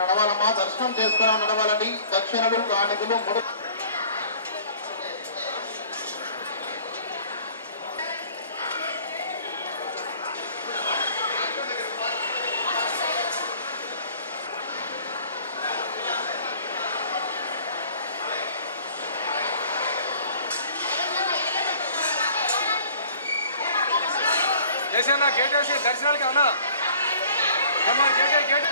నడవాలమ్మా, దర్శనం చేసుకుని నడవాలండి. దక్షిణలు కాணிకలు మూడు చేసేనా గేట్ వేసి దర్శనాలకి అన్నా గేట్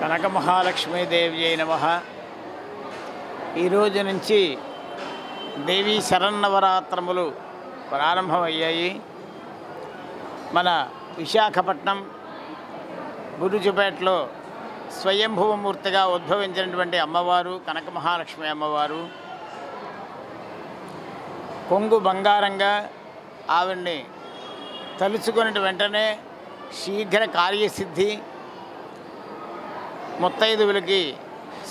కనక మహాలక్ష్మీదేవి నమః. ఈరోజు నుంచి దేవీ శరన్నవరాత్రములు ప్రారంభమయ్యాయి. మన విశాఖపట్నం బురుజుపేటలో స్వయంభువమూర్తిగా ఉద్భవించినటువంటి అమ్మవారు కనక మహాలక్ష్మి అమ్మవారు కొంగు బంగారంగా ఆవిడ్ని తలుచుకున్న వెంటనే శీఘ్ర కార్యసిద్ధి, ముత్తైదువులకి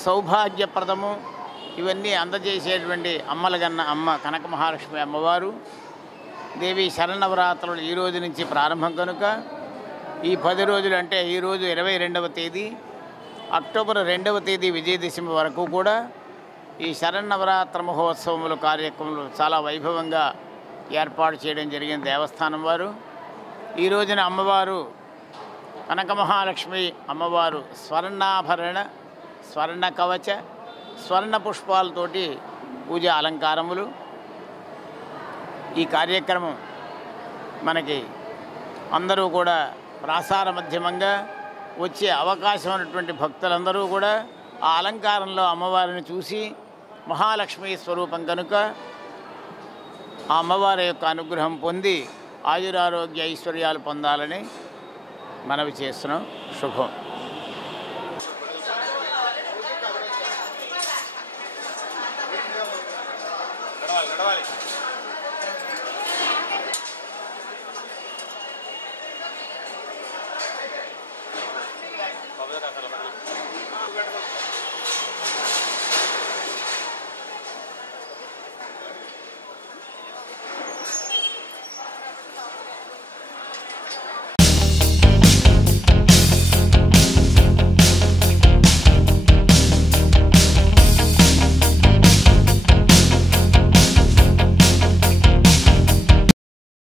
సౌభాగ్యప్రదము ఇవన్నీ అందజేసేటువంటి అమ్మలగన్న అమ్మ కనక మహాలక్ష్మి అమ్మవారు. దేవి శరన్నవరాత్రులు ఈ రోజు నుంచి ప్రారంభం కనుక ఈ 10 రోజులు అంటే ఈరోజు 22వ తేదీ, అక్టోబర్ 2వ తేదీ విజయదశమి వరకు కూడా ఈ శరన్నవరాత్ర మహోత్సవములు కార్యక్రమాలు చాలా వైభవంగా ఏర్పాటు చేయడం జరిగింది దేవస్థానం వారు. ఈ రోజున అమ్మవారు కనక మహాలక్ష్మి అమ్మవారు స్వర్ణాభరణ, స్వర్ణ కవచ, స్వర్ణ పుష్పాలతోటి పూజ అలంకారములు. ఈ కార్యక్రమం మనకి అందరూ కూడా ప్రసార మాధ్యమంగా వచ్చే అవకాశం ఉన్నటువంటి భక్తులందరూ కూడా ఆ అలంకారంలో అమ్మవారిని చూసి మహాలక్ష్మి స్వరూపం కనుక ఆ అమ్మవారి యొక్క అనుగ్రహం పొంది ఆయురారోగ్య ఐశ్వర్యాలు పొందాలని మనవి చేస్తున్నాం. శుభం.